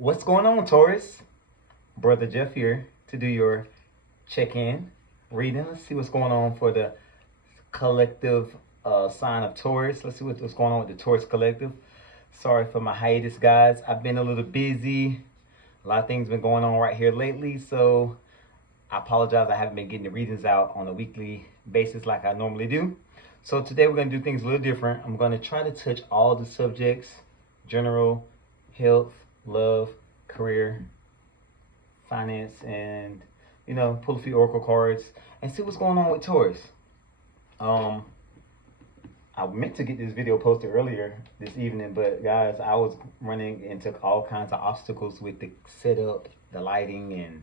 What's going on, Taurus? Brother Jeff here to do your check-in reading. Let's see what's going on for the collective sign of Taurus. Let's see what's going on with the Taurus collective. Sorry for my hiatus, guys. I've been a little busy. A lot of things been going on right here lately, so I apologize. I haven't been getting the readings out on a weekly basis like I normally do. So today we're going to do things a little different. I'm going to try to touch all the subjects: general, health, love, career, finance, and pull a few oracle cards and see what's going on with Taurus. Um, I meant to get this video posted earlier this evening, but guys, I was running into all kinds of obstacles with the setup, the lighting, and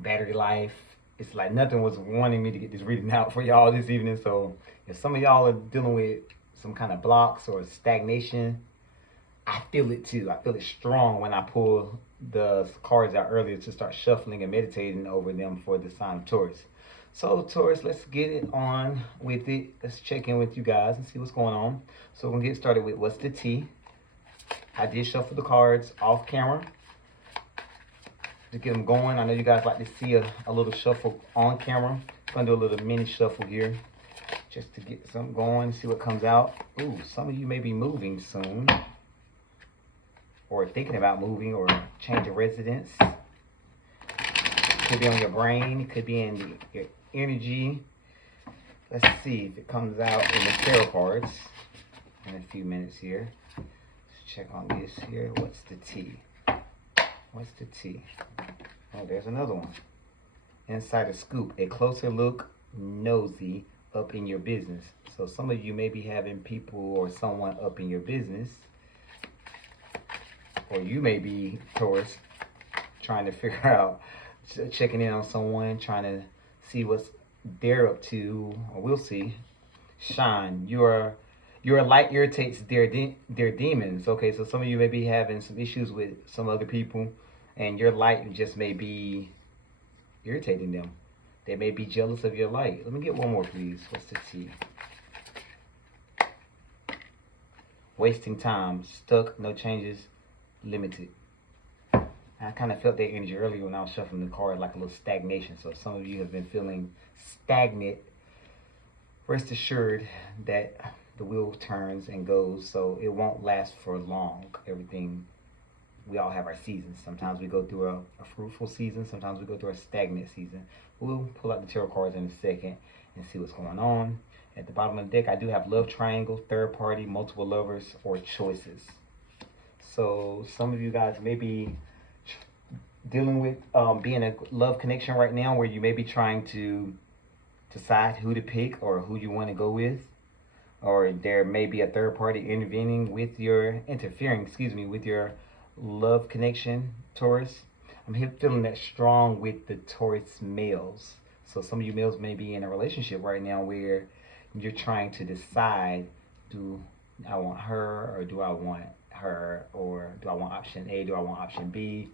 battery life. It's like nothing was wanting me to get this reading out for y'all this evening. So if some of y'all are dealing with some kind of blocks or stagnation, I feel it too. I feel it strong when I pull the cards out earlier to start shuffling and meditating over them for the sign of Taurus. So Taurus, let's get it on with it. Let's check in with you guys and see what's going on. So we're gonna get started with what's the T. I did shuffle the cards off camera to get them going. I know you guys like to see a little shuffle on camera. I'm gonna do a little mini shuffle here just to get something going, see what comes out. Ooh, some of you may be moving soon, or thinking about moving, or change of residence. Could be on your brain, it could be in your energy. Let's see if it comes out in the tarot cards in a few minutes here. Let's check on this here. What's the T? What's the T? Oh, there's another one. Insider scoop, a closer look, nosy, up in your business. So some of you may be having people or someone up in your business, or you may be, Taurus, trying to figure out, checking in on someone, trying to see what's they're up to, or we'll see. Shine, your light irritates their demons. Okay, so some of you may be having some issues with some other people, and your light just may be irritating them. They may be jealous of your light. Let me get one more, please. What's the T? Wasting time, stuck, no changes, limited. I kind of felt that energy earlier when I was shuffling the card, like a little stagnation. So some of you have been feeling stagnant. Rest assured that the wheel turns and goes, so it won't last for long. Everything, we all have our seasons. Sometimes we go through a fruitful season. Sometimes we go through a stagnant season. We'll pull out the tarot cards in a second and see what's going on. At the bottom of the deck, I do have love triangle, third party, multiple lovers, or choices. So some of you guys may be dealing with being a love connection right now, where you may be trying to decide who to pick or who you want to go with, or there may be a third party intervening with your with your love connection, Taurus. I'm feeling that strong with the Taurus males. So some of you males may be in a relationship right now where you're trying to decide, do I want her, or do I want her, or do I want option A, do I want option B?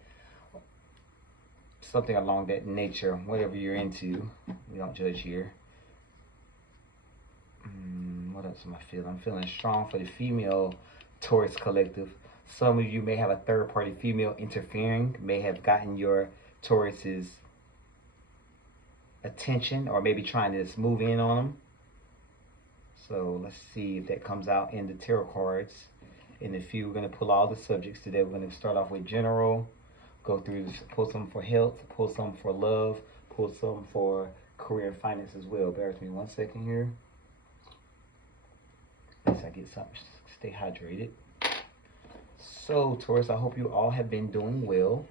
Something along that nature, whatever you're into. We don't judge here. What else am I feeling? I'm feeling strong for the female Taurus collective. Some of you may have a third party female interfering, may have gotten your Taurus's attention, or maybe trying to just move in on them. So let's see if that comes out in the tarot cards. In a few, we're going to pull all the subjects today. We're going to start off with general, go through, pull some for health, pull some for love, pull some for career and finance as well. Bear with me 1 second here. At least I get something, stay hydrated. So Taurus, I hope you all have been doing well.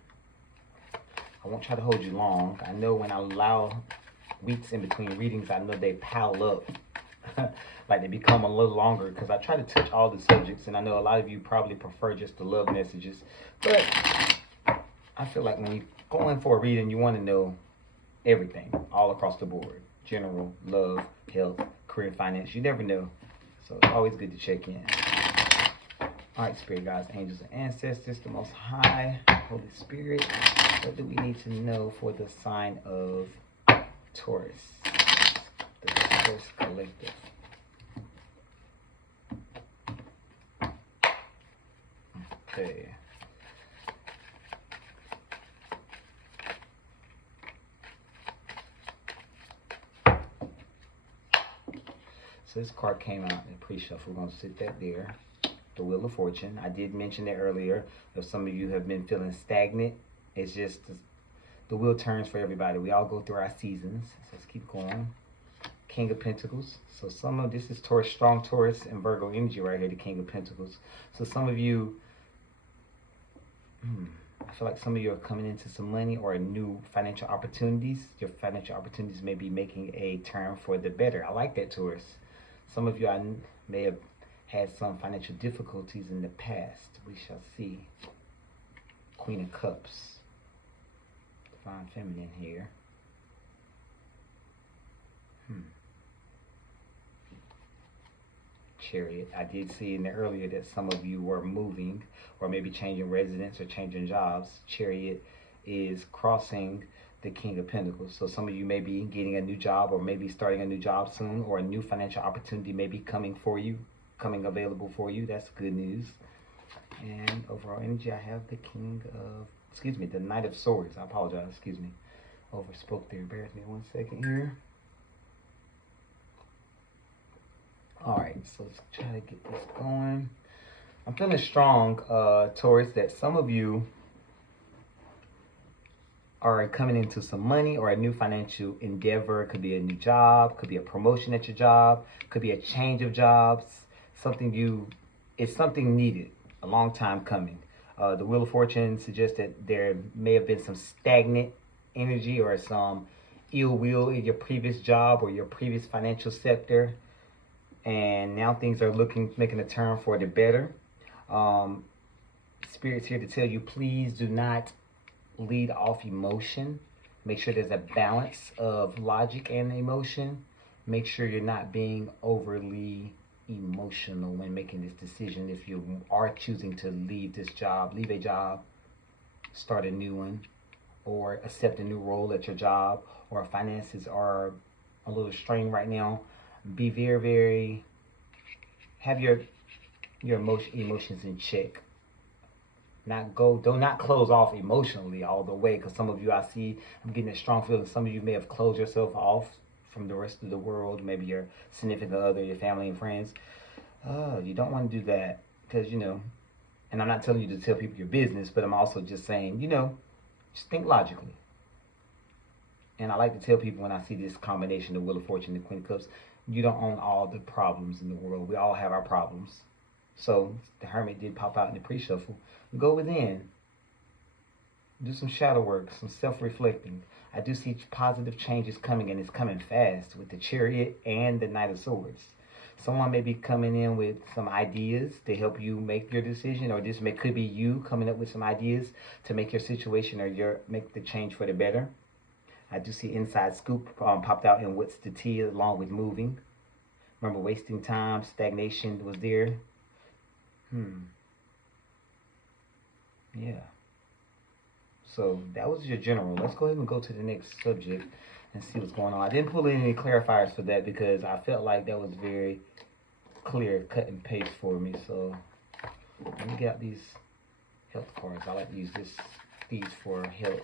I won't try to hold you long. I know when I allow weeks in between readings, I know they pile up. Like they become a little longer, because I try to touch all the subjects, and I know a lot of you probably prefer just the love messages, but I feel like when you go in for a reading, you want to know everything all across the board: general, love, health, career, finance. You never know, so it's always good to check in. All right, spirit guides, angels, and ancestors, the Most High, Holy Spirit, what do we need to know for the sign of Taurus, the Taurus collective? Okay. So this card came out in the pre-shuffle. We're going to sit that there. The Wheel of Fortune. I did mention that earlier. If some of you have been feeling stagnant, it's just the wheel turns for everybody. We all go through our seasons. So let's keep going. King of Pentacles. So some of this is Taurus, strong Taurus and Virgo energy right here, the King of Pentacles. So some of you, I feel like some of you are coming into some money or new financial opportunities. Your financial opportunities may be making a turn for the better. I like that, Taurus. Some of you may have had some financial difficulties in the past. We shall see. Queen of Cups. Divine Feminine here. Chariot. I did see in there earlier that some of you were moving or maybe changing residence or changing jobs. Chariot is crossing the King of Pentacles. So some of you may be getting a new job or maybe starting a new job soon, or a new financial opportunity may be coming available for you. That's good news. And overall energy, I have the the Knight of Swords. I apologize, overspoke there. Bear with me 1 second here. Alright, so let's try to get this going. I'm feeling strong, Taurus, that some of you are coming into some money or a new financial endeavor. It could be a new job, could be a promotion at your job, could be a change of jobs. It's something needed, a long time coming. The Wheel of Fortune suggests that there may have been some stagnant energy or some ill will in your previous job or your previous financial sector. And now things are making a turn for the better. Spirit's here to tell you, please do not lead off emotion. Make sure there's a balance of logic and emotion. Make sure you're not being overly emotional when making this decision. If you are choosing to leave a job, start a new one, or accept a new role at your job, or finances are a little strained right now, be very, very, have your emotions in check. Do not close off emotionally all the way, because some of you, I'm getting a strong feeling, some of you may have closed yourself off from the rest of the world, maybe your significant other, your family and friends. You don't want to do that, because, and I'm not telling you to tell people your business, but I'm also just saying, just think logically. And I like to tell people when I see this combination, the Wheel of Fortune and the Queen of Cups, you don't own all the problems in the world. We all have our problems. So the Hermit did pop out in the pre-shuffle. Go within. Do some shadow work, some self-reflecting. I do see positive changes coming, and it's coming fast with the Chariot and the Knight of Swords. Someone may be coming in with some ideas to help you make your decision, or could be you coming up with some ideas to make your situation or make the change for the better. I do see inside scoop popped out in what's the tea, along with moving. Remember, wasting time, stagnation was there. Yeah. So that was your general. Let's go ahead and go to the next subject and see what's going on. I didn't pull in any clarifiers for that because I felt like that was very clear, cut and paste for me. So let me get out these health cards. I like to use these for health.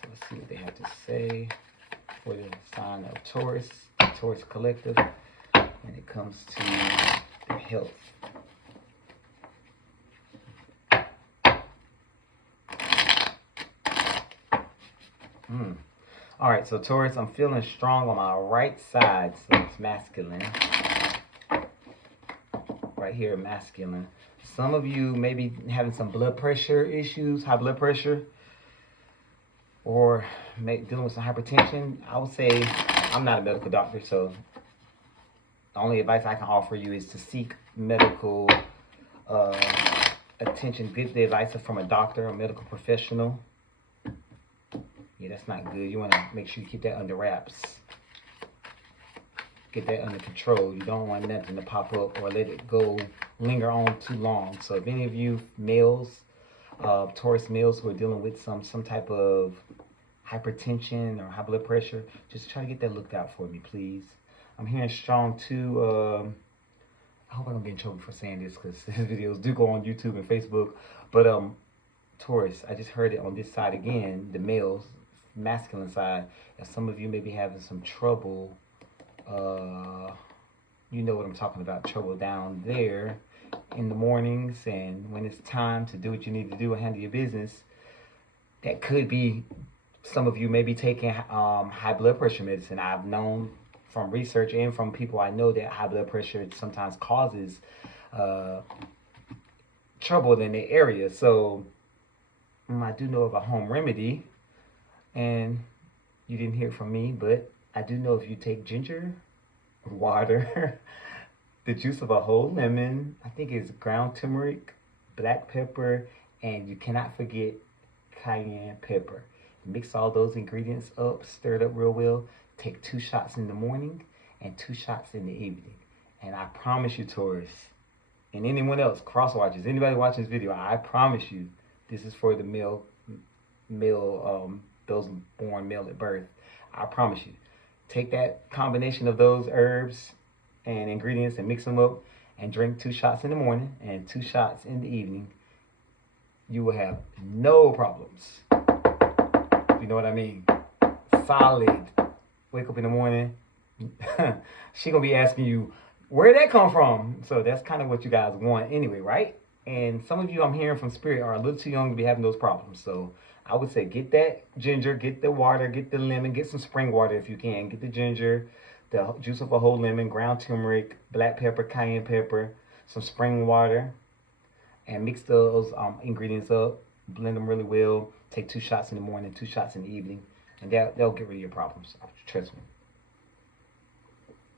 So let's see what they have to say for the sign of Taurus, Taurus Collective, when it comes to their health. All right, so Taurus, I'm feeling strong on my right side, so it's masculine. Right here, masculine. Some of you may be having some blood pressure issues, high blood pressure, or dealing with some hypertension. I would say, I'm not a medical doctor, so the only advice I can offer you is to seek medical attention. Get the advice from a doctor, a medical professional. Yeah, that's not good. You want to make sure you keep that under wraps. Get that under control. You don't want nothing to pop up or let it linger on too long. So if any of you males, Taurus males who are dealing with some type of hypertension or high blood pressure, just try to get that looked out for me, please. I'm hearing strong too. I hope I don't get in trouble for saying this, because these videos do go on YouTube and Facebook. But Taurus, I just heard it on this side again, the males, masculine side, and some of you may be having some trouble, You know what I'm talking about, trouble down there in the mornings and when it's time to do what you need to do and handle your business. That could be, some of you may be taking high blood pressure medicine. I've known from research and from people I know that high blood pressure sometimes causes uh, trouble in the area. So I do know of a home remedy, and you didn't hear from me, but I do know if you take ginger, water, the juice of a whole lemon, I think it's ground turmeric, black pepper, and you cannot forget cayenne pepper. Mix all those ingredients up, stir it up real well. Take 2 shots in the morning and 2 shots in the evening. And I promise you, Taurus, and anyone else, cross watchers, anybody watching this video, I promise you, this is for the those born male at birth. I promise you. Take that combination of those herbs and ingredients and mix them up and drink 2 shots in the morning and 2 shots in the evening. You will have no problems. You know what I mean? Solid. Wake up in the morning. She gonna be asking you, where'd that come from? So that's kind of what you guys want anyway, right? And some of you I'm hearing from spirit are a little too young to be having those problems. So I would say get that ginger, get the water, get the lemon, get some spring water if you can. Get the ginger, the juice of a whole lemon, ground turmeric, black pepper, cayenne pepper, some spring water, and mix those ingredients up. Blend them really well. Take 2 shots in the morning, 2 shots in the evening, and they'll get rid of your problems. Trust me.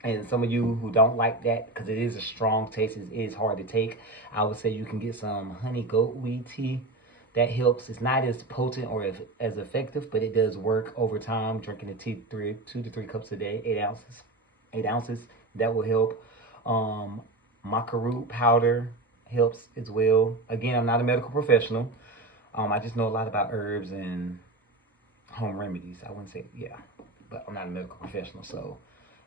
And some of you who don't like that, because it is a strong taste, it is hard to take, I would say you can get some honey goat weed tea. That helps. It's not as potent or as effective, but it does work over time. Drinking the tea 2 to 3 cups a day, 8 ounces. 8 ounces. That will help. Maca root powder helps as well. Again, I'm not a medical professional. I just know a lot about herbs and home remedies. I wouldn't say, yeah, but I'm not a medical professional. So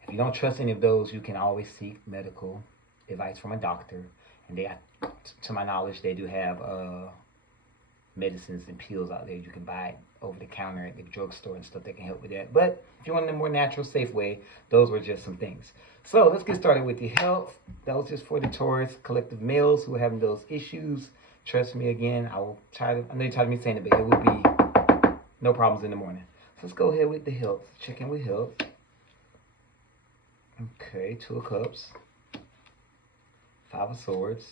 if you don't trust any of those, you can always seek medical advice from a doctor. And they, to my knowledge, they do have medicines and pills out there you can buy over the counter at the drugstore and stuff that can help with that. But if you want a more natural, safe way, those were just some things. So let's get started with the health. That was just for the Taurus collective males who are having those issues. Trust me, again, I will try to, I know you're tired of me saying it, but it will be no problems in the morning. So let's go ahead with the health. Check in with health. Okay, 2 of Cups, 5 of Swords,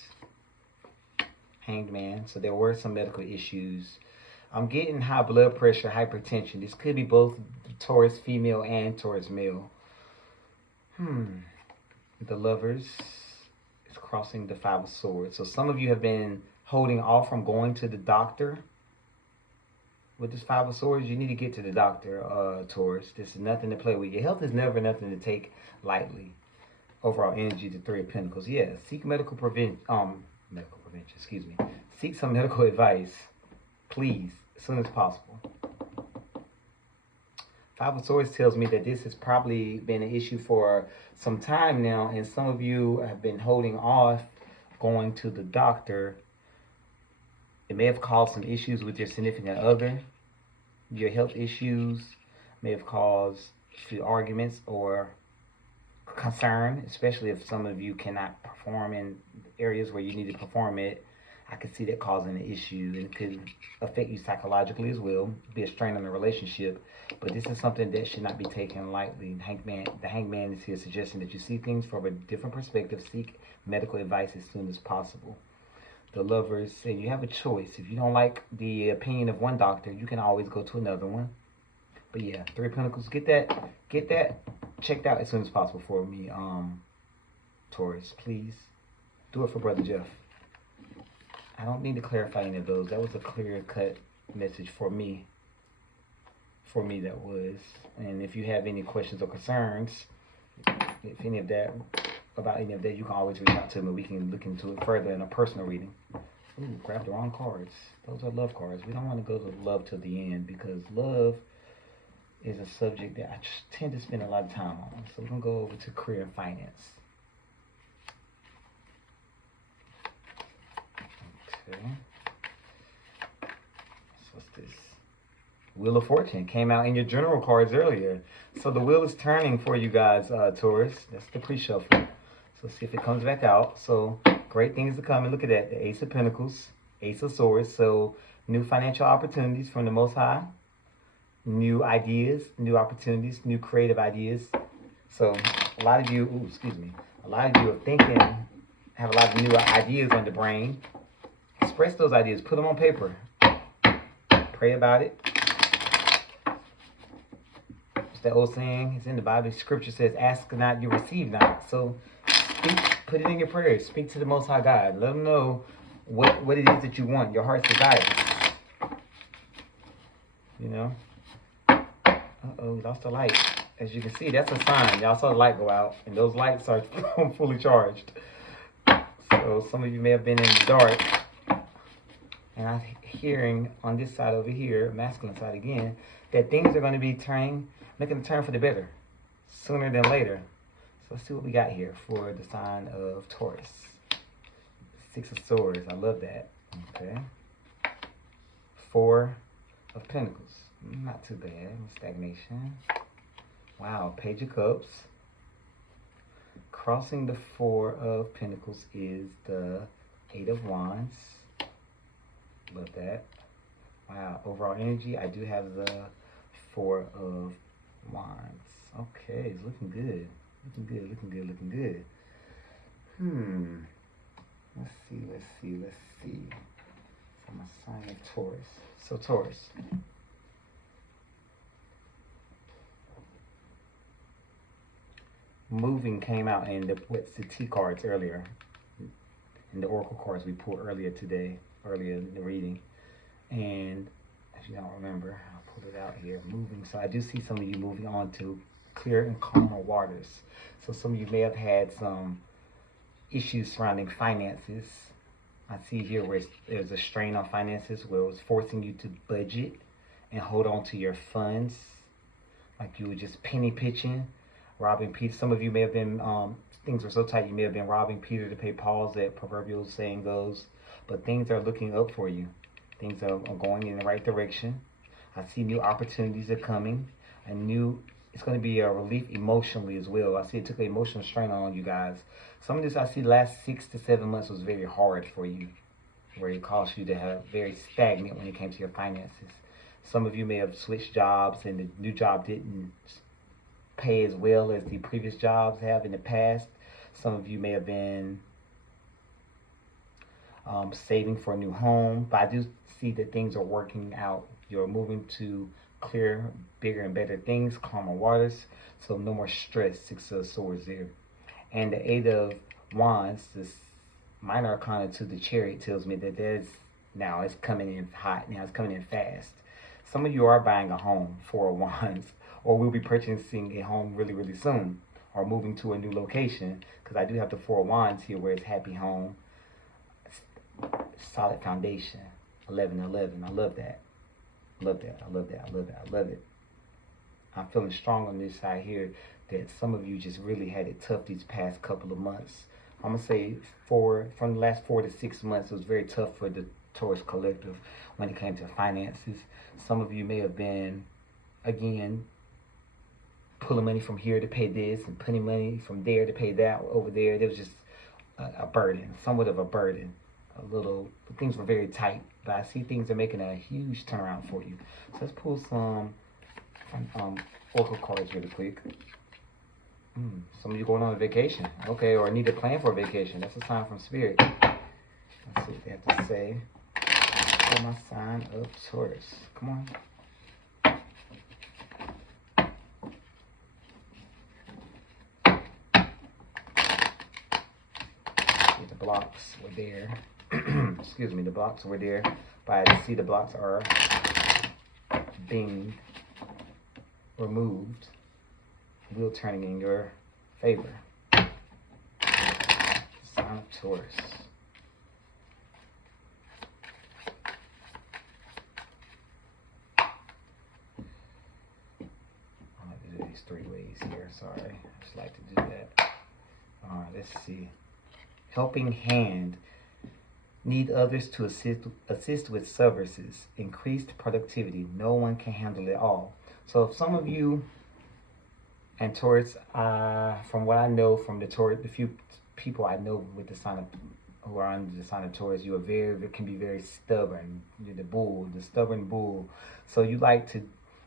Hanged Man. So there were some medical issues. I'm getting high blood pressure, hypertension. This could be both Taurus female and Taurus male. The Lovers is crossing the 5 of Swords. So some of you have been holding off from going to the doctor. With this 5 of Swords, you need to get to the doctor, Taurus. This is nothing to play with. Your health is never nothing to take lightly. Overall energy, the 3 of Pentacles. Yeah, seek medical prevention, excuse me. Seek some medical advice, please, as soon as possible. 5 of Swords tells me that this has probably been an issue for some time now, and some of you have been holding off going to the doctor. It may have caused some issues with your significant other. Your health issues may have caused a few arguments or concern, especially if some of you cannot perform in areas where you need to perform it. I could see that causing an issue, and it could affect you psychologically as well, be a strain on the relationship. But this is something that should not be taken lightly. The Hangman is here suggesting that you see things from a different perspective. Seek medical advice as soon as possible. The Lovers, and you have a choice. If you don't like the opinion of one doctor, you can always go to another one. But yeah, 3 of Pentacles. Get that checked out as soon as possible for me, Taurus. Please do it for Brother Jeff. I don't need to clarify any of those. That was a clear-cut message for me. For me, that was. And if you have any questions or concerns, if any of that, about any of that, you can always reach out to me. We can look into it further in a personal reading. Ooh, grab the wrong cards. Those are love cards. We don't want to go to love till the end, because love is a subject that I tend to spend a lot of time on. So we're going to go over to career and finance. Okay. So what's this? Wheel of Fortune came out in your general cards earlier. So the wheel is turning for you guys, Taurus. That's the pre-shuffle. So see if it comes back out. So great things to come. And look at that. The Ace of Pentacles, Ace of Swords. So new financial opportunities from the Most High. New ideas, new opportunities, new creative ideas. So a lot of you, a lot of you are thinking, have a lot of new ideas on the brain. Express those ideas. Put them on paper. Pray about it. It's the old saying. It's in the Bible. Scripture says, ask not, you receive not. So speak, put it in your prayers. Speak to the Most High God. Let them know what it is that you want, your heart's desire. You know? Uh-oh, we lost the light. As you can see, that's a sign. Y'all saw the light go out, and those lights are fully charged. So some of you may have been in the dark. And I'm hearing on this side over here, masculine side again, that things are going to be making a turn for the better sooner than later. So let's see what we got here for the sign of Taurus. Six of Swords. I love that. Okay. Four of Pentacles. Not too bad. Stagnation. Wow. Page of Cups. Crossing the Four of Pentacles is the Eight of Wands. Love that. Wow. Overall energy, I do have the Four of Wands. Okay. It's looking good. Looking good, looking good, looking good. Let's see. So my sign of Taurus. So Taurus. Moving came out in the T cards earlier. In the Oracle cards we pulled earlier in the reading. And if you don't remember, I'll pull it out here. Moving. So I do see some of you moving on to clear and calmer waters. So some of you may have had some issues surrounding finances. I see here where there's a strain on finances where it was forcing you to budget and hold on to your funds. Like you were just penny pitching, robbing Peter. Some of you may have been, things were so tight you may have been robbing Peter to pay Paul, that proverbial saying goes. But things are looking up for you. Things are going in the right direction. I see new opportunities are coming. It's going to be a relief emotionally as well. I see it took an emotional strain on you guys. Some of this I see last 6 to 7 months was very hard for you, where it caused you to have very stagnant when it came to your finances. Some of you may have switched jobs and the new job didn't pay as well as the previous jobs have in the past. Some of you may have been saving for a new home, but I do see that things are working out. You're moving to clear, bigger and better things, calmer waters, so no more stress. Six of Swords there. And the Eight of Wands, this minor arcana to the Chariot, tells me that it's coming in hot, now it's coming in fast. Some of you are buying a home, Four of Wands, or will be purchasing a home really, really soon, or moving to a new location, because I do have the Four of Wands here where it's happy home, solid foundation, 11-11. I love that. I love it. I'm feeling strong on this side here that some of you just really had it tough these past couple of months. I'm going to say from the last 4 to 6 months, it was very tough for the Taurus collective when it came to finances. Some of you may have been, again, pulling money from here to pay this and putting money from there to pay that over there. There was just a burden, somewhat of a burden. Things were very tight, but I see things are making a huge turnaround for you. So let's pull some Oracle cards really quick. Some of you going on a vacation, okay, or need to plan for a vacation. That's a sign from Spirit. Let's see what they have to say for my sign of Taurus. Come on. See, the blocks were there. Excuse me, the blocks were there, but I see the blocks are being removed. Wheel turning in your favor. Sign of Taurus. I like to do these 3 ways here. Sorry, I just like to do that. All right, let's see. Helping hand. Need others to assist with services. Increased productivity. No one can handle it all. So if some of you And Taurus, from what I know from the Taurus, the few people I know with the sign of who are under the sign of Taurus, you are can be very stubborn. You're the bull, the stubborn bull. So you like to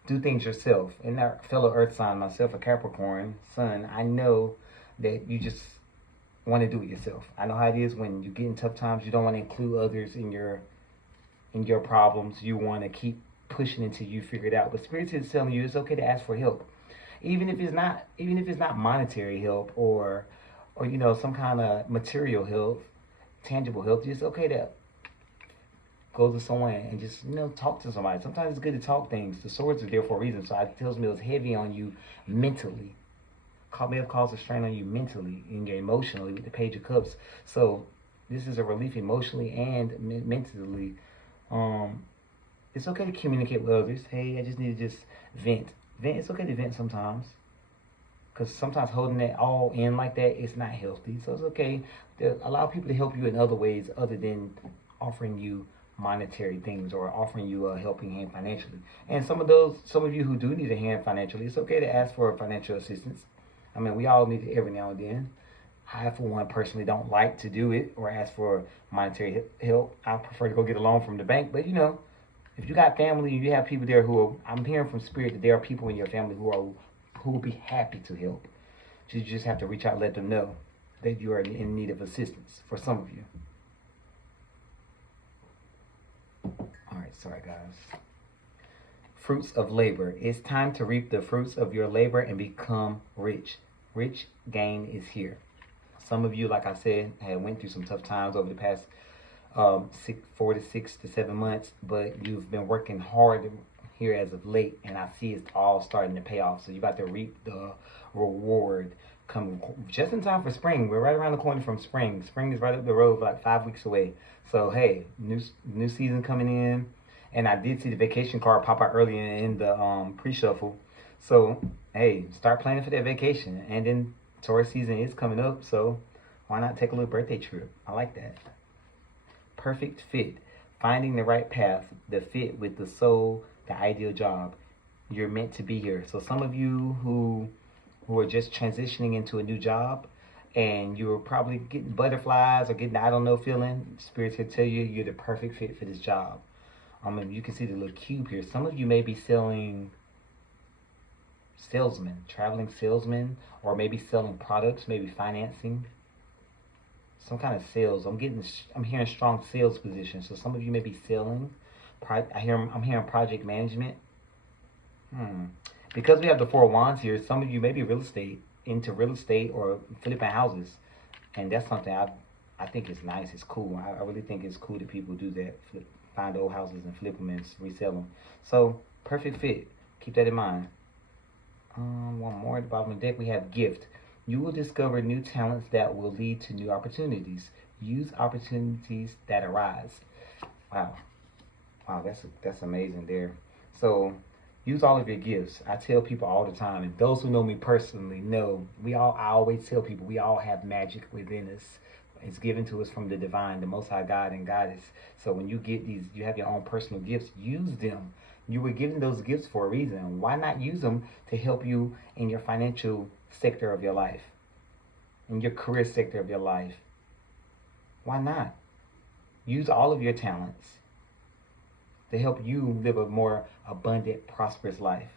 do things yourself. And that fellow Earth sign, myself, a Capricorn sun, I know that you just want to do it yourself. I know how it is when you get in tough times. You don't want to include others in your problems. You want to keep pushing until you figure it out. But Spirit is telling you it's okay to ask for help, even if it's not monetary help or some kind of material help, tangible help. It's okay to go to someone and just talk to somebody. Sometimes it's good to talk things. The swords are there for a reason. So it tells me it's heavy on you mentally. May have caused a strain on you mentally and emotionally with the Page of Cups. So this is a relief emotionally and mentally. It's okay to communicate with others. Hey, I just need to just vent. Vent. It's okay to vent sometimes. Because sometimes holding that all in like that, it's not healthy. So it's okay to allow people to help you in other ways other than offering you monetary things or offering you a helping hand financially. And some of you who do need a hand financially, it's okay to ask for financial assistance. I mean, we all need it every now and then. I, for one, personally don't like to do it or ask for monetary help. I prefer to go get a loan from the bank. But if you got family, you have people there I'm hearing from Spirit that there are people in your family who will be happy to help. You just have to reach out and let them know that you are in need of assistance. For some of you. All right, sorry guys. Fruits of labor. It's time to reap the fruits of your labor and become rich. Rich gain is here. Some of you, like I said, have went through some tough times over the past 4 to 6 to 7 months, but you've been working hard here as of late, and I see it's all starting to pay off. So you're about to reap the reward coming just in time for spring. We're right around the corner from spring. Spring is right up the road, like 5 weeks away. So hey, new season coming in, and I did see the vacation card pop out earlier in the pre-shuffle. So hey, start planning for that vacation, and then Taurus season is coming up. So why not take a little birthday trip? I like that. Perfect fit. Finding the right path, the fit with the soul, the ideal job. You're meant to be here. So some of you who are just transitioning into a new job and you're probably getting butterflies or getting I don't know feeling, Spirits will tell you you're the perfect fit for this job. You can see the little cube here. Some of you may be traveling salesmen, or maybe selling products, maybe financing. Some kind of sales. I'm hearing strong sales position. So some of you may be selling. I'm hearing project management. Because we have the Four of Wands here, some of you may be into real estate or flipping houses, and that's something I think is nice. It's cool. I really think it's cool that people do that. Find old houses and flip them and resell them. So perfect fit. Keep that in mind. One more at the bottom of the deck. We have gift. You will discover new talents that will lead to new opportunities. Use opportunities that arise. Wow, that's amazing there. So use all of your gifts. I tell people all the time, and those who know me personally know I always tell people we all have magic within us. It's given to us from the divine, the Most High God and Goddess. So when you get these, you have your own personal gifts. Use them. You were given those gifts for a reason. Why not use them to help you in your financial sector of your life, in your career sector of your life? Why not? Use all of your talents to help you live a more abundant, prosperous life.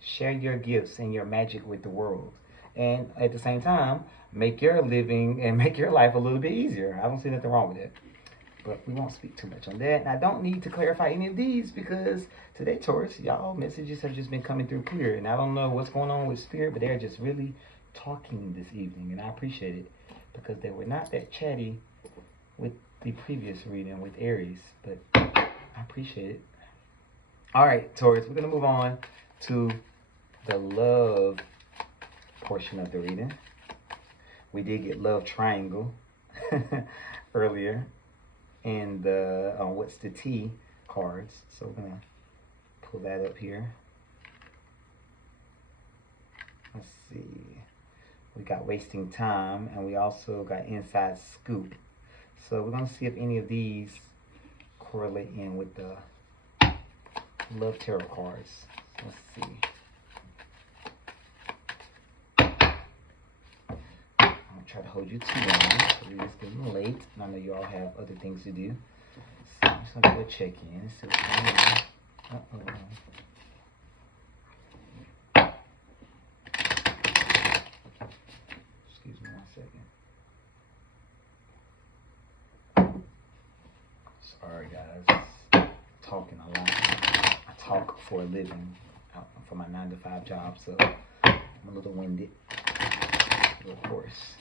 Share your gifts and your magic with the world. And at the same time, make your living and make your life a little bit easier. I don't see nothing wrong with it. But we won't speak too much on that. And I don't need to clarify any of these because today, Taurus, y'all messages have just been coming through clear. And I don't know what's going on with Spirit, but they're just really talking this evening. And I appreciate it because they were not that chatty with the previous reading with Aries. But I appreciate it. All right, Taurus, we're going to move on to the love portion of the reading. We did get love triangle earlier in the what's the T cards. So we're going to pull that up here. Let's see. We got wasting time, and we also got inside scoop. So we're going to see if any of these correlate in with the love tarot cards. Let's see. try to hold you too long. So we're just getting late, and I know you all have other things to do. So I'm just gonna do a check-in and see what's going on. Excuse me 1 second. Sorry guys, talking a lot. I talk for a living for my 9-to-5 job, so I'm a little winded, a little hoarse.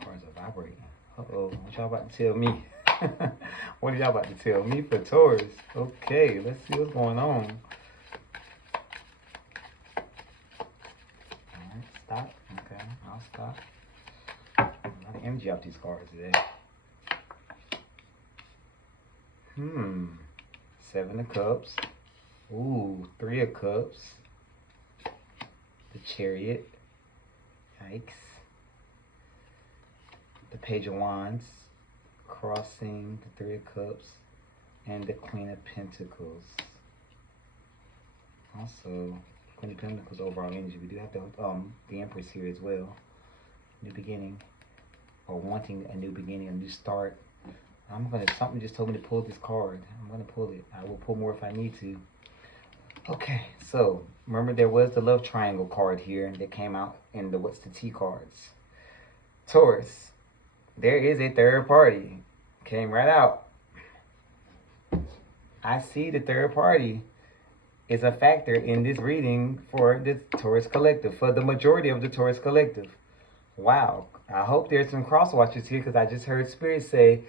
Cars are vibrating. Uh-oh, what y'all about to tell me? What are y'all about to tell me for Taurus? Okay, let's see what's going on. Alright, stop. Okay, I'll stop. A lot of energy off these cards today. 7 of Cups. Ooh, 3 of Cups. The Chariot. Yikes. The Page of Wands. Crossing the 3 of Cups. And the Queen of Pentacles. Also, Queen of Pentacles overall energy. We do have the Empress here as well. New beginning. Or wanting a new beginning, a new start. Something just told me to pull this card. I'm gonna pull it. I will pull more if I need to. Okay, so remember there was the love triangle card here that came out in the what's the tea cards. Taurus, there is a third party. Came right out. I see the third party is a factor in this reading for the Taurus collective, for the majority of the Taurus collective. Wow, I hope there's some cross watchers here because I just heard Spirit say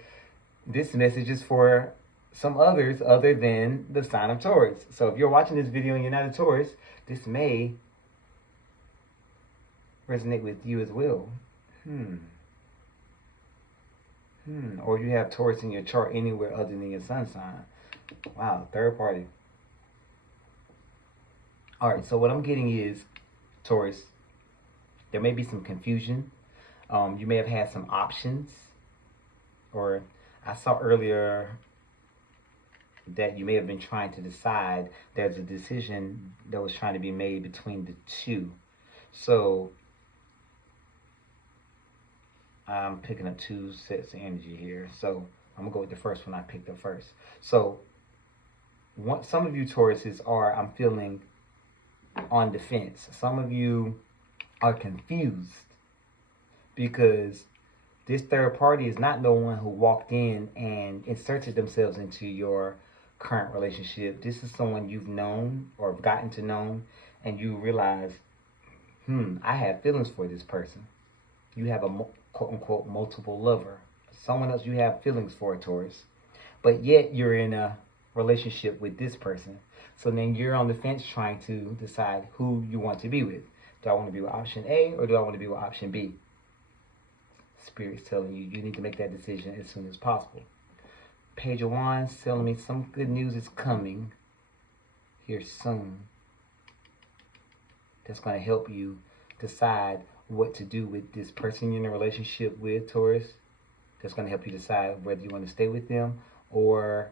this message is for some others other than the sign of Taurus. So if you're watching this video and you're not a Taurus, this may resonate with you as well. Or you have Taurus in your chart anywhere other than your sun sign. Wow, third party. All right, so what I'm getting is, Taurus, there may be some confusion. You may have had some options, or I saw earlier that you may have been trying to decide. There's a decision that was trying to be made between the two. So I'm picking up 2 sets of energy here. So I'm gonna go with the first one I picked up first. So some of you Tauruses I'm feeling on defense. Some of you are confused because this third party is not the one who walked in and inserted themselves into your current relationship. This is someone you've known or gotten to know, and you realize, I have feelings for this person. You have a quote-unquote multiple lover. Someone else you have feelings for, Taurus. But yet you're in a relationship with this person. So then you're on the fence trying to decide who you want to be with. Do I want to be with option A or do I want to be with option B? Spirit's telling you need to make that decision as soon as possible. Page of Wands telling me some good news is coming here soon. That's going to help you decide what to do with this person you're in a relationship with, Taurus. That's going to help you decide whether you want to stay with them or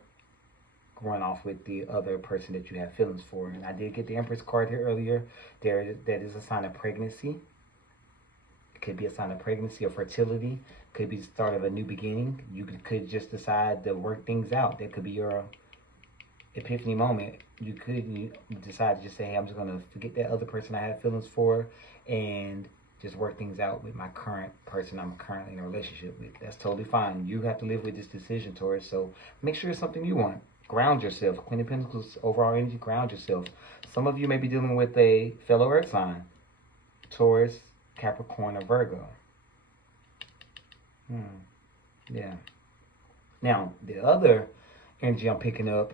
run off with the other person that you have feelings for. And I did get the Empress card here earlier. That is a sign of pregnancy. It could be a sign of pregnancy or fertility. Could be the start of a new beginning. You could just decide to work things out. That could be your epiphany moment. You could decide to just say, hey, I'm just going to forget that other person I have feelings for and just work things out with my current person I'm currently in a relationship with. That's totally fine. You have to live with this decision, Taurus. So make sure it's something you want. Ground yourself. Queen of Pentacles, overall energy, ground yourself. Some of you may be dealing with a fellow earth sign. Taurus, Capricorn, or Virgo. Yeah. Now, the other energy I'm picking up,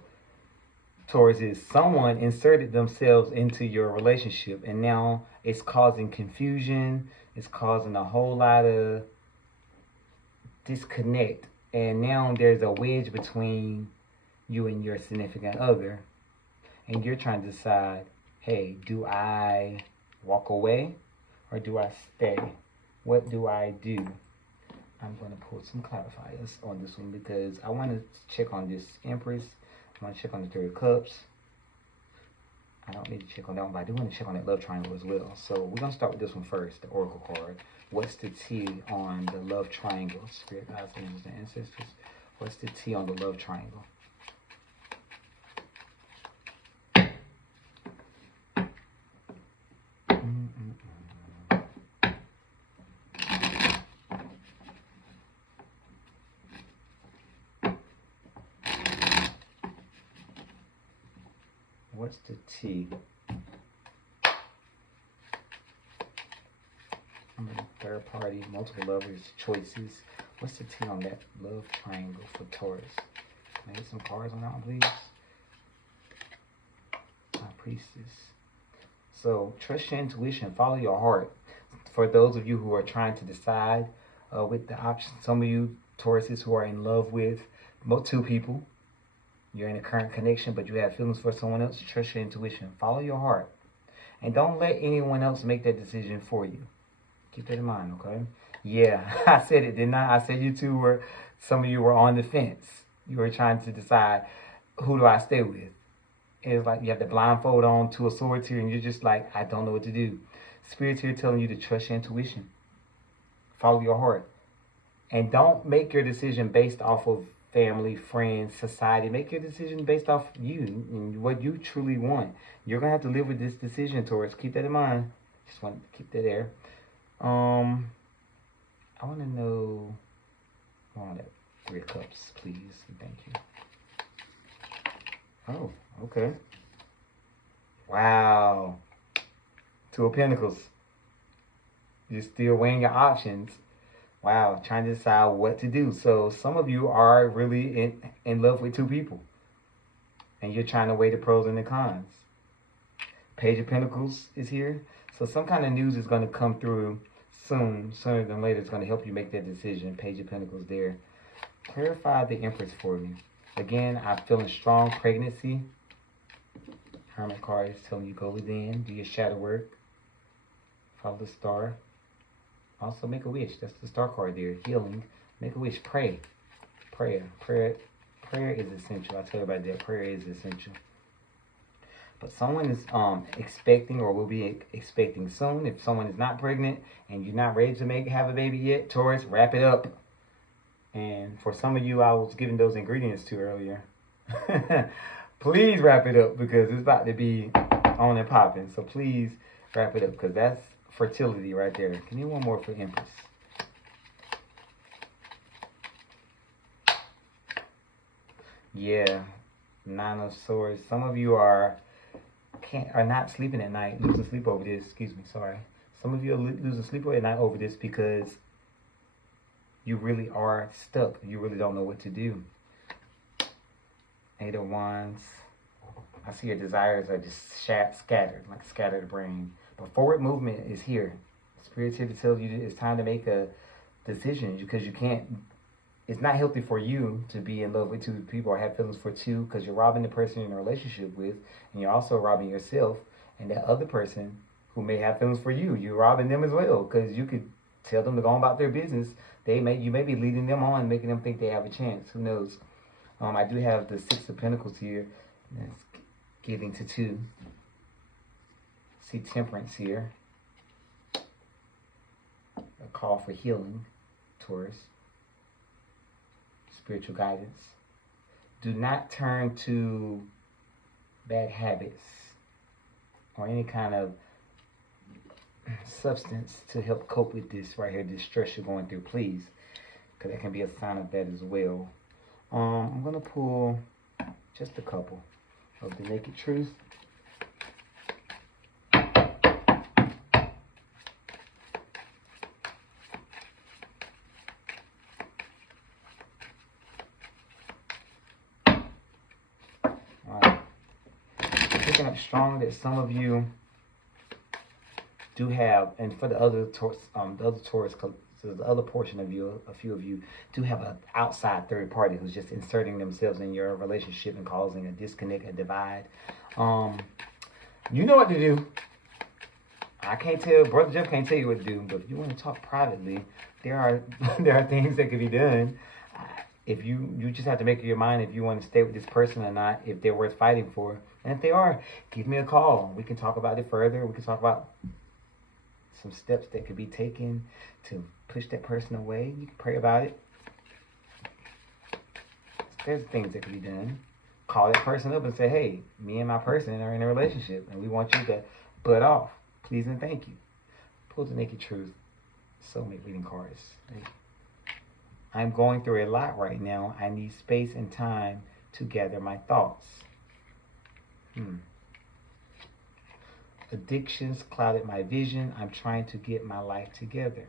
Taurus, is someone inserted themselves into your relationship and now it's causing confusion. It's causing a whole lot of disconnect. And now there's a wedge between you and your significant other. And you're trying to decide, hey, do I walk away or do I stay? What do I do? I'm going to pull some clarifiers on this one because I want to check on this Empress. I want to check on the 3 of Cups. I don't need to check on that one, but I do want to check on that love triangle as well. So we're going to start with this one first, the oracle card. What's the T on the love triangle? Spirit, guides, angels, and ancestors. What's the T on the love triangle? What's the T? Third party, multiple lovers, choices. What's the T on that love triangle for Taurus? Can I get some cards on that one, please? High Priestess. So trust your intuition, follow your heart. For those of you who are trying to decide with the options, some of you Tauruses who are in love with two people, you're in a current connection, but you have feelings for someone else, trust your intuition, follow your heart. And don't let anyone else make that decision for you. Keep that in mind, okay? Yeah, I said it, didn't I? I said you two were, some of you were on the fence. You were trying to decide, who do I stay with? It's like you have the blindfold on, two of swords here, and you're just like, I don't know what to do. Spirit's here telling you to trust your intuition. Follow your heart. And don't make your decision based off of family, friends, society. Make your decision based off you and what you truly want. You're going to have to live with this decision, Taurus. Keep that in mind. Just want to keep that there. I want to know, that 3 of Cups, please. Thank you. Oh, okay. Wow. 2 of Pentacles. You're still weighing your options. Wow, trying to decide what to do. So some of you are really in love with 2 people. And you're trying to weigh the pros and the cons. Page of Pentacles is here. So some kind of news is going to come through sooner than later. It's going to help you make that decision. Page of Pentacles there. Clarify the Empress for me. Again, I'm feeling strong pregnancy. Hermit card is telling you go within, do your shadow work. Follow the star. Also make a wish. That's the star card there. Healing. Make a wish. Pray. Prayer is essential. I tell everybody that prayer is essential. But someone is expecting or will be expecting soon. If someone is not pregnant and you're not ready to have a baby yet, Taurus, wrap it up. And for some of you, I was giving those ingredients to earlier. Please wrap it up because it's about to be on and popping. So please wrap it up because that's fertility right there. Give me one more for Empress. Yeah, 9 of Swords. Some of you are not sleeping at night, losing sleep over this. Excuse me, sorry. Some of you are losing sleep at night over this because you really are stuck. You really don't know what to do. 8 of Wands. I see your desires are just scattered, like scattered brain. But forward movement is here. Spirit's here to tell you it's time to make a decision because you can't. It's not healthy for you to be in love with 2 people or have feelings for 2 because you're robbing the person you're in a relationship with, and you're also robbing yourself and that other person who may have feelings for you. You're robbing them as well because you could tell them to go on about their business. You may be leading them on, making them think they have a chance. Who knows? I do have the 6 of Pentacles here. That's giving to 2. See Temperance here. A call for healing, Taurus. Spiritual guidance. Do not turn to bad habits or any kind of substance to help cope with this right here, this stress you're going through, please, because that can be a sign of that as well. I'm going to pull just a couple of the Naked Truth. Picking up strong that some of you do have, and for the other Taurus, the other portion of you, a few of you do have an outside third party who's just inserting themselves in your relationship and causing a disconnect, a divide. You know what to do. I can't tell, Brother Jeff can't tell you what to do, but if you want to talk privately, there are things that can be done. If you just have to make up your mind if you want to stay with this person or not, if they're worth fighting for. And if they are, give me a call. We can talk about it further. We can talk about some steps that could be taken to push that person away. You can pray about it. There's things that can be done. Call that person up and say, hey, me and my person are in a relationship and we want you to butt off. Please and thank you. Pull the naked truth. Soulmate reading cards. I'm going through a lot right now. I need space and time to gather my thoughts. Addictions clouded my vision. I'm trying to get my life together.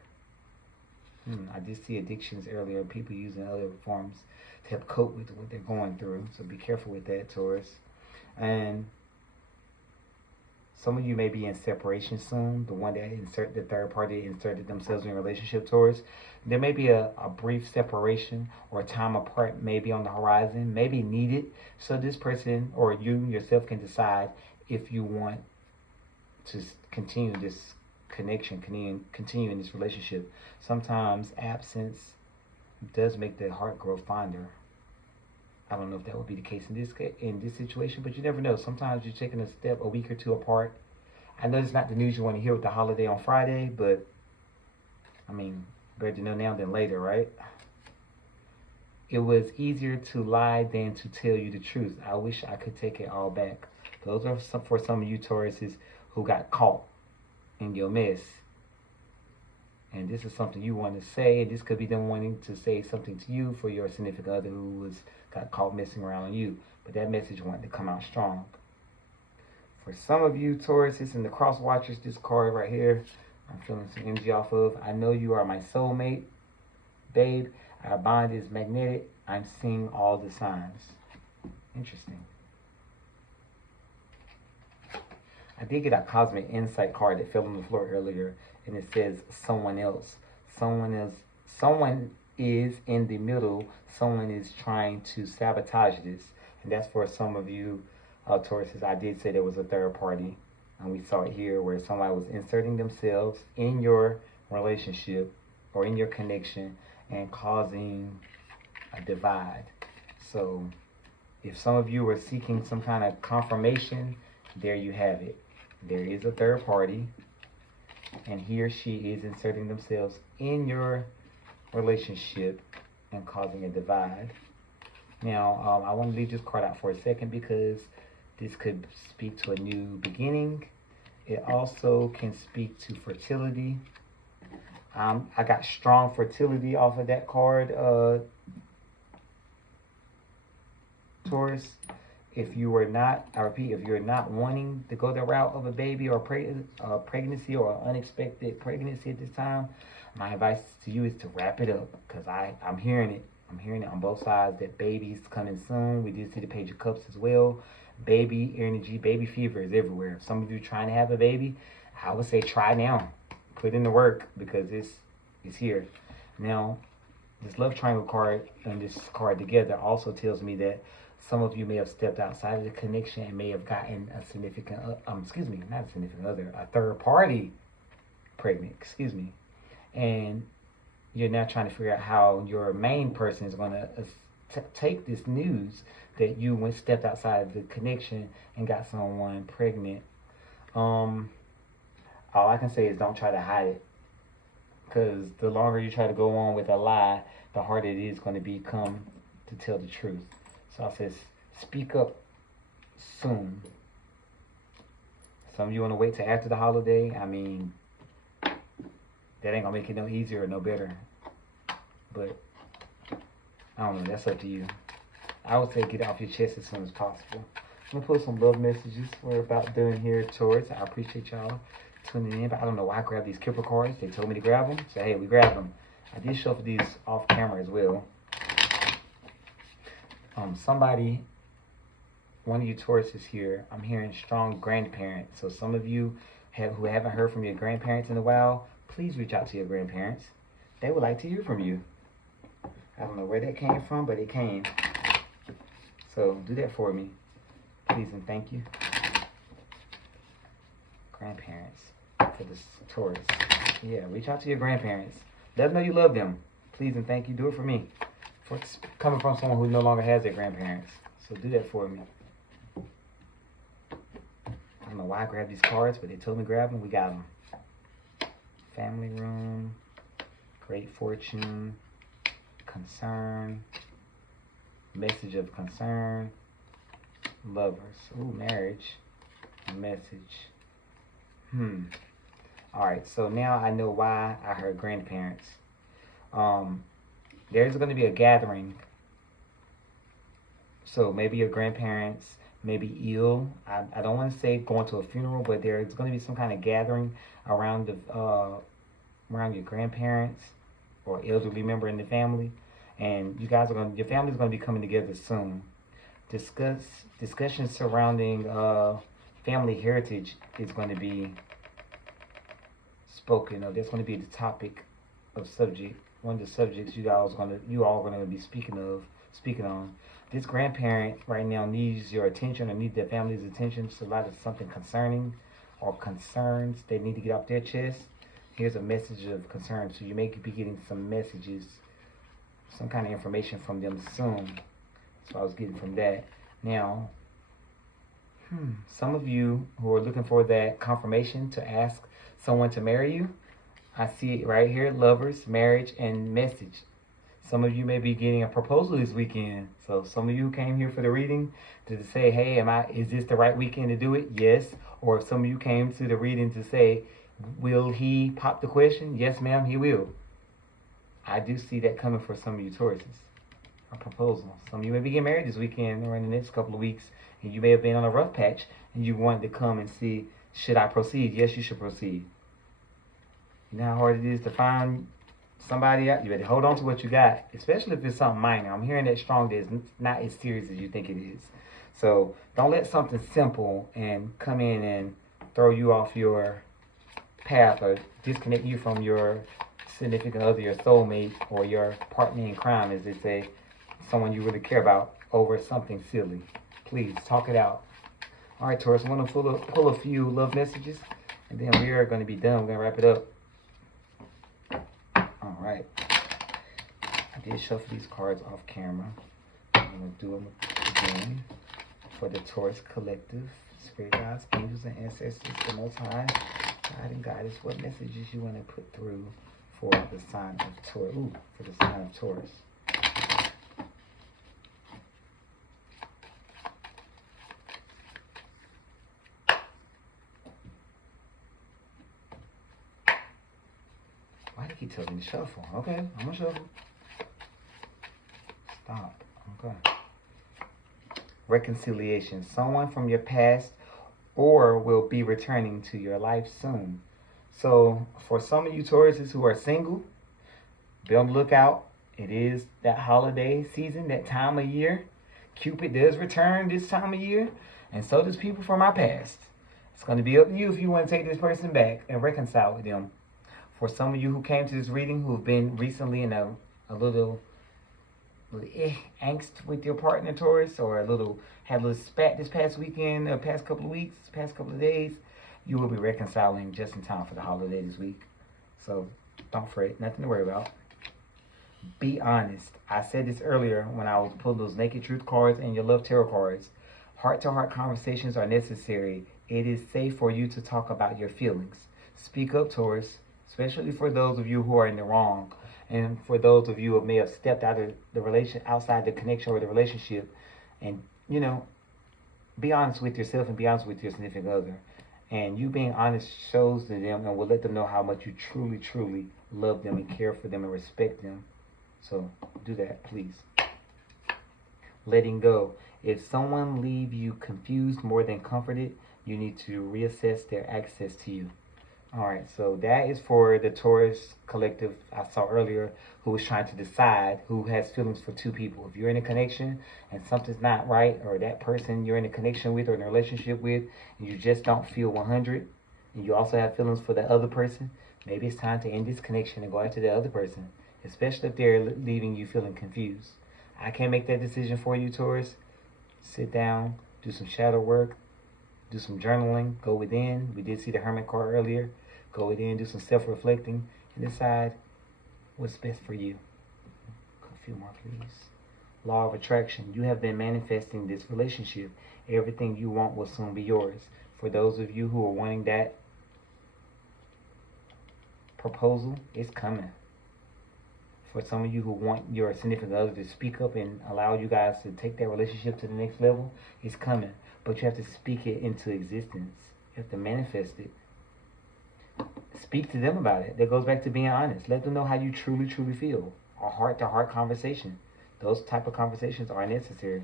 I did see addictions earlier. People using other forms to help cope with what they're going through. So be careful with that, Taurus. And some of you may be in separation soon. The one that the third party inserted themselves in a relationship, Taurus. There may be a brief separation or a time apart maybe on the horizon, maybe needed. So this person or you yourself can decide if you want to continue this connection, continue in this relationship. Sometimes absence does make the heart grow fonder. I don't know if that would be the case in this situation, but you never know. Sometimes you're taking a step a week or two apart. I know it's not the news you want to hear with the holiday on Friday, but I mean, better to know now than later, right? It was easier to lie than to tell you the truth. I wish I could take it all back. Those are for some of you Tauruses who got caught in your mess. And this is something you want to say. This could be them wanting to say something to you for your significant other who got caught messing around on you. But that message wanted to come out strong. For some of you Tauruses and the cross watchers, this card right here, I'm feeling some energy off of. I know you are my soulmate, babe. Our bond is magnetic. I'm seeing all the signs. Interesting. I did get a cosmic insight card that fell on the floor earlier, and it says someone else. Someone is in the middle. Someone is trying to sabotage this. And that's for some of you Tauruses. I did say there was a third party, and we saw it here where somebody was inserting themselves in your relationship or in your connection and causing a divide. So if some of you were seeking some kind of confirmation, there you have it. There is a third party, and he or she is inserting themselves in your relationship and causing a divide. Now, I want to leave this card out for a second because this could speak to a new beginning. It also can speak to fertility. I got strong fertility off of that card, Taurus. If you are not, I repeat, if you're not wanting to go the route of a baby or pregnancy or unexpected pregnancy at this time, my advice to you is to wrap it up, because I'm hearing it. I'm hearing it on both sides that baby's coming soon. We did see the Page of Cups as well. Baby energy, baby fever is everywhere. Some of you trying to have a baby, I would say try now. Put in the work because it's here. Now, this love triangle card and this card together also tells me that some of you may have stepped outside of the connection and may have gotten a significant, not a significant other, a third party pregnant, and you're now trying to figure out how your main person is going to take this news that you stepped outside of the connection and got someone pregnant. All I can say is don't try to hide it, because the longer you try to go on with a lie, the harder it is going to become to tell the truth. So I says, speak up soon. Some of you want to wait till after the holiday. I mean, that ain't going to make it no easier or no better. But, I don't know. That's up to you. I would say get it off your chest as soon as possible. I'm going to put some love messages. We're about done here, Taurus. I appreciate y'all tuning in. But I don't know why I grabbed these Kipper cards. They told me to grab them. So, hey, we grabbed them. I did shuffle these off camera as well. Somebody, one of you Tauruses here, I'm hearing strong grandparents. So some of you who haven't heard from your grandparents in a while, please reach out to your grandparents. They would like to hear from you. I don't know where that came from, but it came. So do that for me, please and thank you. Grandparents for this Taurus. Yeah, reach out to your grandparents. Let them know you love them. Please and thank you. Do it for me. Coming from someone who no longer has their grandparents. So do that for me. don't know why I grabbed these cards, but they told me grab them. We got them. Family room, great fortune, concern, message of concern, lovers. Ooh, marriage, message. Alright, so now I know why I heard grandparents. There's going to be a gathering. So maybe your grandparents may be ill. I don't want to say going to a funeral, but there's going to be some kind of gathering around around your grandparents or elderly member in the family, and your family's going to be coming together soon. Discussions surrounding family heritage is going to be spoken of. That's going to be the topic of subject. One of the subjects you all are going to be speaking on. This grandparent right now needs your attention or needs their family's attention. It's a lot of something concerning or concerns they need to get off their chest. Here's a message of concern. So you may be getting some messages, some kind of information from them soon. So I was getting from that. Now, some of you who are looking for that confirmation to ask someone to marry you, I see it right here, lovers, marriage, and message. Some of you may be getting a proposal this weekend. So some of you came here for the reading to say, hey, is this the right weekend to do it? Yes. Or if some of you came to the reading to say, will he pop the question? Yes, ma'am, he will. I do see that coming for some of you Tauruses. A proposal. Some of you may be getting married this weekend or in the next couple of weeks, and you may have been on a rough patch and you wanted to come and see, should I proceed? Yes, you should proceed. You know how hard it is to find somebody out? You better hold on to what you got, especially if it's something minor. I'm hearing that strong that it's not as serious as you think it is. So don't let something simple and come in and throw you off your path or disconnect you from your significant other, your soulmate, or your partner in crime, as they say, someone you really care about, over something silly. Please talk it out. All right, Taurus, I'm going to pull a few love messages, and then we are going to be done. We're going to wrap it up. All right. I did shuffle these cards off camera. I'm going to do them again for the Taurus Collective. Spirit guides, angels, and ancestors, the Most High, God and Goddess. What messages you want to put through for the sign of Taurus? Ooh, for the sign of Taurus. Why do you keep telling me to shuffle? Okay, I'm gonna shuffle. Stop. Okay. Reconciliation. Someone from your past or will be returning to your life soon. So for some of you Tauruses who are single, be on the lookout. It is that holiday season, that time of year. Cupid does return this time of year, and so does people from our past. It's going to be up to you if you want to take this person back and reconcile with them. For some of you who came to this reading who've been recently in a little angst with your partner, Taurus, or had a little spat this past weekend, past couple of weeks, past couple of days, you will be reconciling just in time for the holiday this week. So don't fret, nothing to worry about. Be honest. I said this earlier when I was pulling those Naked Truth cards and your Love Tarot cards. Heart-to-heart conversations are necessary. It is safe for you to talk about your feelings. Speak up, Taurus, especially for those of you who are in the wrong. And for those of you who may have stepped out of the outside the connection or the relationship, and be honest with yourself and be honest with your significant other. And you being honest shows to them and will let them know how much you truly, truly love them and care for them and respect them. So do that, please. Letting go. If someone leave you confused more than comforted, you need to reassess their access to you. All right, so that is for the Taurus Collective I saw earlier, who was trying to decide who has feelings for two people. If you're in a connection and something's not right, or that person you're in a connection with or in a relationship with, and you just don't feel 100, and you also have feelings for the other person, maybe it's time to end this connection and go after the other person, especially if they're leaving you feeling confused. I can't make that decision for you, Taurus. Sit down, do some shadow work, do some journaling, go within. We did see the Hermit card earlier. Go within, do some self-reflecting, and decide what's best for you. A few more, please. Law of attraction. You have been manifesting this relationship. Everything you want will soon be yours. For those of you who are wanting that proposal, it's coming. For some of you who want your significant other to speak up and allow you guys to take that relationship to the next level, it's coming. But you have to speak it into existence. You have to manifest it. Speak to them about it. That goes back to being honest. Let them know how you truly, truly feel. A heart-to-heart conversation. Those type of conversations are necessary.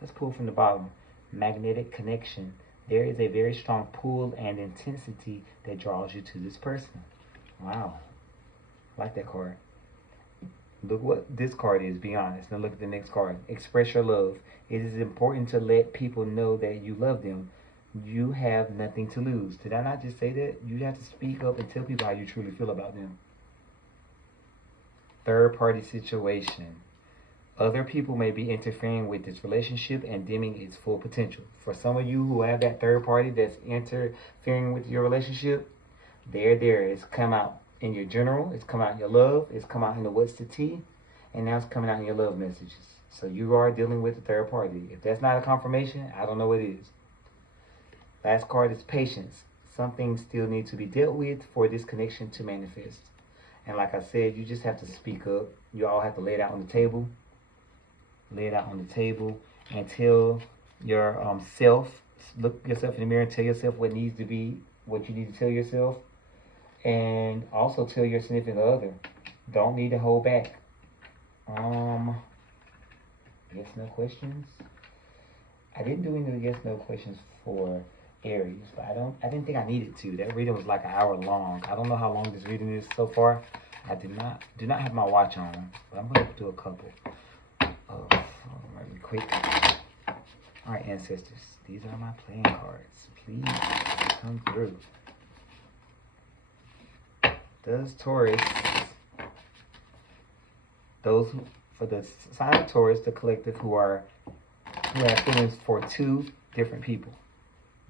Let's pull from the bottom. Magnetic connection. There is a very strong pull and intensity that draws you to this person. Wow. I like that card. Look what this card is, be honest. Now look at the next card. Express your love. It is important to let people know that you love them. You have nothing to lose. Did I not just say that? You have to speak up and tell people how you truly feel about them. Third party situation. Other people may be interfering with this relationship and dimming its full potential. For some of you who have that third party that's interfering with your relationship, it's come out in your journal, it's come out in your love, it's come out in the what's the tea, and now it's coming out in your love messages. So you are dealing with the third party. If that's not a confirmation, I don't know what is. Last card is patience. Some things still need to be dealt with for this connection to manifest. And like I said, you just have to speak up. You all have to lay it out on the table. Lay it out on the table and tell your self, look yourself in the mirror and tell yourself what needs to be, what you need to tell yourself. And also tell your significant other. Don't need to hold back. Yes, no questions. I didn't do any yes, no questions for Aries, but I didn't think I needed to. That reading was like an hour long. I don't know how long this reading is so far. I do not have my watch on, but I'm gonna do a couple really quick. All right, ancestors, these are my playing cards. Please come through. Does Taurus, for the sign of Taurus, the collective who have feelings for two different people,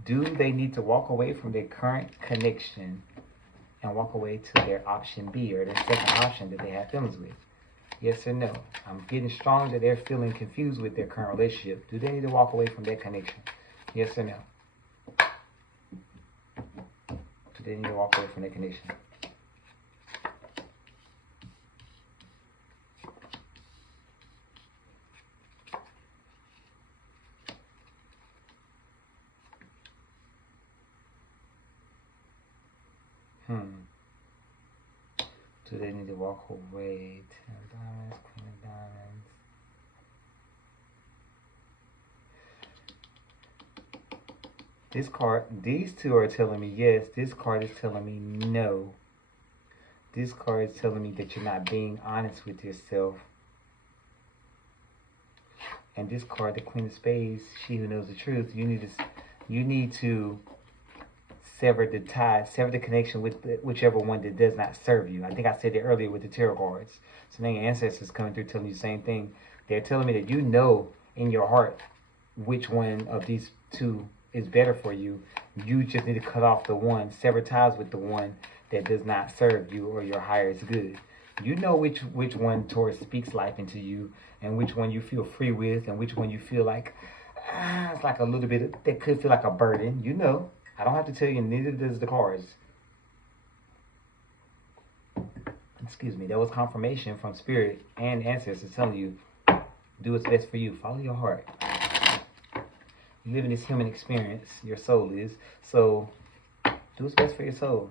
do they need to walk away from their current connection and walk away to their option B or their second option that they have feelings with? Yes or no? I'm getting strong that they're feeling confused with their current relationship. Do they need to walk away from that connection? Yes or no? Do they need to walk away from that connection? Do they need to walk away? 10 of diamonds, queen of diamonds. This card, these two are telling me yes. This card is telling me no. This card is telling me that you're not being honest with yourself. And this card, the Queen of Spades, she who knows the truth, you need to sever the tie, sever the connection with whichever one that does not serve you. I think I said it earlier with the tarot cards. So now your ancestors coming through telling you the same thing. They're telling me that you know in your heart which one of these two is better for you. You just need to cut off the one, sever ties with the one that does not serve you or your highest good. You know which one Taurus speaks life into you, and which one you feel free with, and which one you feel like it's like a little bit that could feel like a burden. You know. I don't have to tell you, neither does the cards. Excuse me, that was confirmation from Spirit and ancestors telling you, do what's best for you. Follow your heart. You live in this human experience, your soul is. So, do what's best for your soul.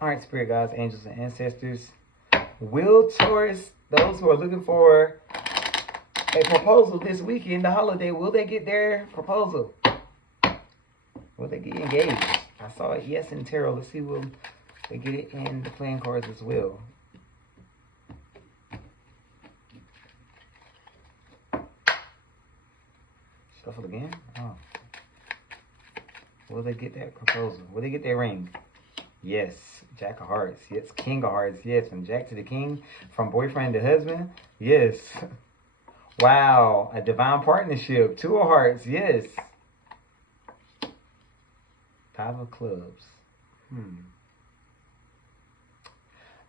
Alright, Spirit guides, angels, and ancestors. Will Taurus, those who are looking for a proposal this weekend, the holiday, will they get their proposal? Will they get engaged? I saw it yes in tarot. Let's see, will they get it in the playing cards as well? Shuffle again? Oh. Will they get that proposal? Will they get their ring? Yes. Jack of Hearts. Yes. King of Hearts. Yes. From Jack to the King. From boyfriend to husband. Yes. Wow. A divine partnership. Two of Hearts. Yes. Five of Clubs.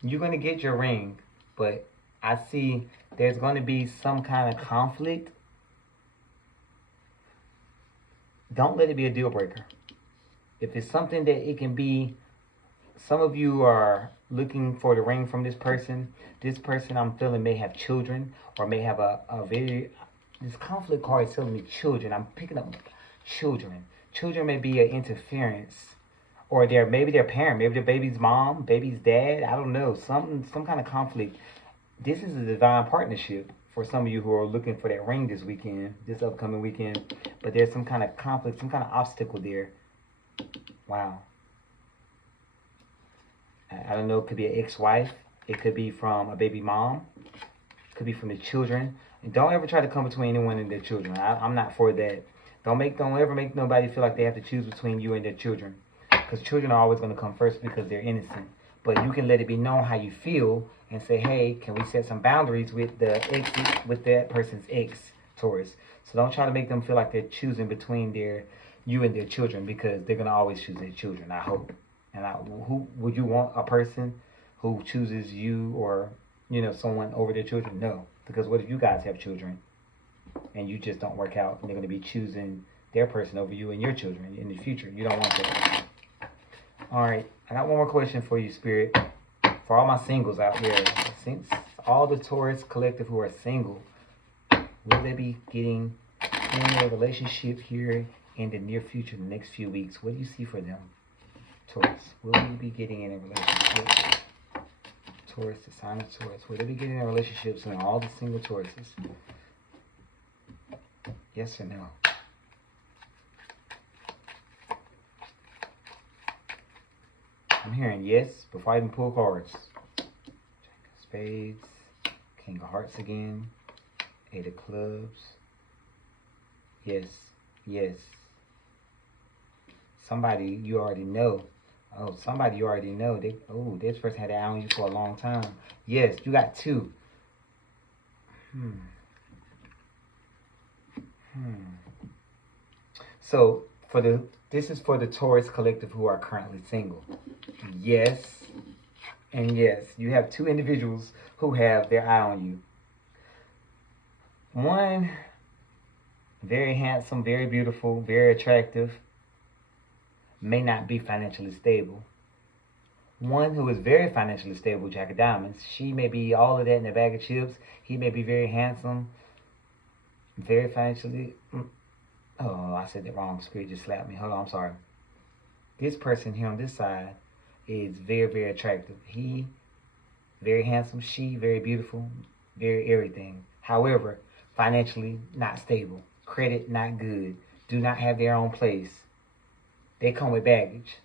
You're going to get your ring, but I see there's going to be some kind of conflict. Don't let it be a deal breaker. If it's something that it can be, some of you are looking for the ring from this person. This person I'm feeling may have children or may have a very, this conflict card is telling me children. I'm picking up children. Children may be an interference, or maybe their parent, maybe their baby's mom, baby's dad. I don't know, some kind of conflict. This is a divine partnership for some of you who are looking for that ring this weekend, this upcoming weekend. But there's some kind of conflict, some kind of obstacle there. Wow. I don't know. It could be an ex-wife. It could be from a baby mom. It could be from the children. And don't ever try to come between anyone and their children. I'm not for that. Don't ever make nobody feel like they have to choose between you and their children. Because children are always going to come first because they're innocent. But you can let it be known how you feel and say, hey, can we set some boundaries with with that person's ex, Taurus? So don't try to make them feel like they're choosing between you and their children, because they're going to always choose their children, I hope. And who would you want a person who chooses you or, someone over their children? No. Because what if you guys have children and you just don't work out and they're going to be choosing their person over you and your children in the future? You don't want that. All right. I got one more question for you, Spirit. For all my singles out there, since all the Taurus collective who are single, will they be getting in a relationship here in the near future, the next few weeks? What do you see for them? Taurus, will we be getting in a relationship? Taurus, the sign of Taurus. Will they be getting in a relationship soon? All the single Tauruses. Yes or no? I'm hearing yes before I even pull cards. Jack of Spades, King of Hearts again, Eight of Clubs. Yes, yes. Somebody you already know. Oh, somebody you already know. This person had an eye on you for a long time. Yes, you got two. So this is for the Taurus collective who are currently single. Yes, and yes, you have two individuals who have their eye on you. One, very handsome, very beautiful, very attractive, may not be financially stable. One who is very financially stable, Jack of Diamonds, she may be all of that in a bag of chips. He may be very handsome, very financially. Oh, I said that wrong. Spirit just slapped me. Hold on, I'm sorry. This person here on this side is very, very attractive. He, very handsome. She, very beautiful, very everything. However, financially not stable. Credit not good. Do not have their own place. They come with baggage.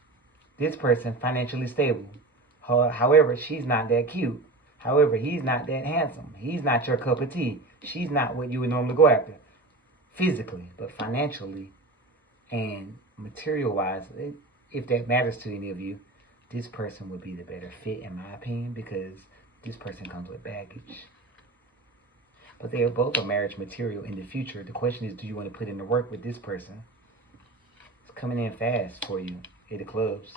This person financially stable. However, she's not that cute. However, he's not that handsome. He's not your cup of tea. She's not what you would normally go after. Physically, but financially and material-wise, if that matters to any of you, this person would be the better fit in my opinion, because this person comes with baggage. But they are both a marriage material in the future. The question is, do you want to put in the work with this person? It's coming in fast for you. Eight of Clubs.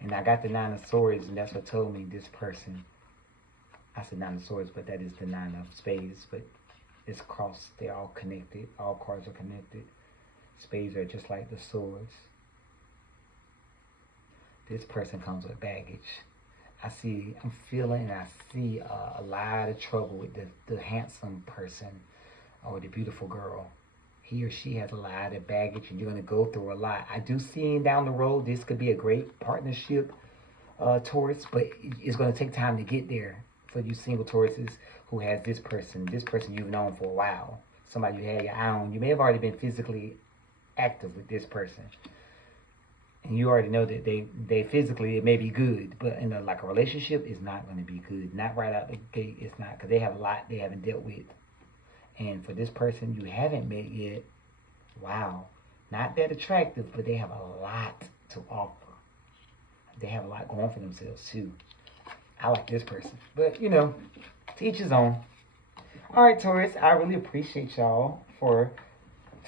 And I got the Nine of Swords, and that's what told me this person. I said Nine of Swords, but that is the Nine of Spades. But it's crossed. They're all connected. All cards are connected. Spades are just like the swords. This person comes with baggage. I'm feeling, I see a lot of trouble with the handsome person or the beautiful girl. He or she has a lot of baggage, and you're going to go through a lot. I do see down the road, this could be a great partnership, Taurus, but it's going to take time to get there for you single Tauruses who has this person you've known for a while, somebody you had your eye on. You may have already been physically active with this person, and you already know that they physically, it may be good, but in a relationship, it's not going to be good. Not right out the gate, it's not, because they have a lot they haven't dealt with. And for this person you haven't met yet, wow, not that attractive, but they have a lot to offer. They have a lot going for themselves too. I like this person, but to each his own. All right, Taurus, I really appreciate y'all for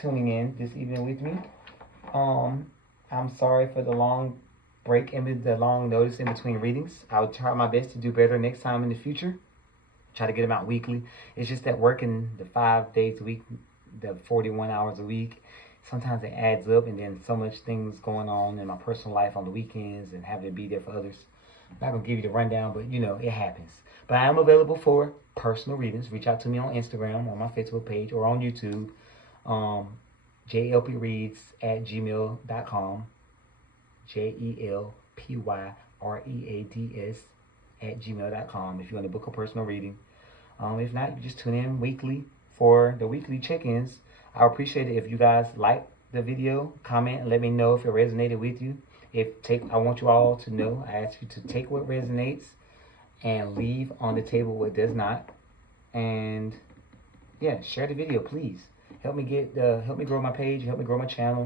tuning in this evening with me. I'm sorry for the long break and the long notice in between readings. I'll try my best to do better next time in the future. Try to get them out weekly. It's just that working the 5 days a week, the 41 hours a week, sometimes it adds up, and then so much things going on in my personal life on the weekends and having to be there for others. I'm not gonna give you the rundown, but you know, it happens. But I am available for personal readings. Reach out to me on Instagram, on my Facebook page, or on YouTube. JLPreads at gmail.com. JELPYREADS at gmail.com if you want to book a personal reading. If not, you just tune in weekly for the weekly check-ins. I appreciate it if you guys like the video, comment, and let me know if it resonated with you. I want you all to know, I ask you to take what resonates and leave on the table what does not. And yeah, share the video, please. Help me grow my page, help me grow my channel.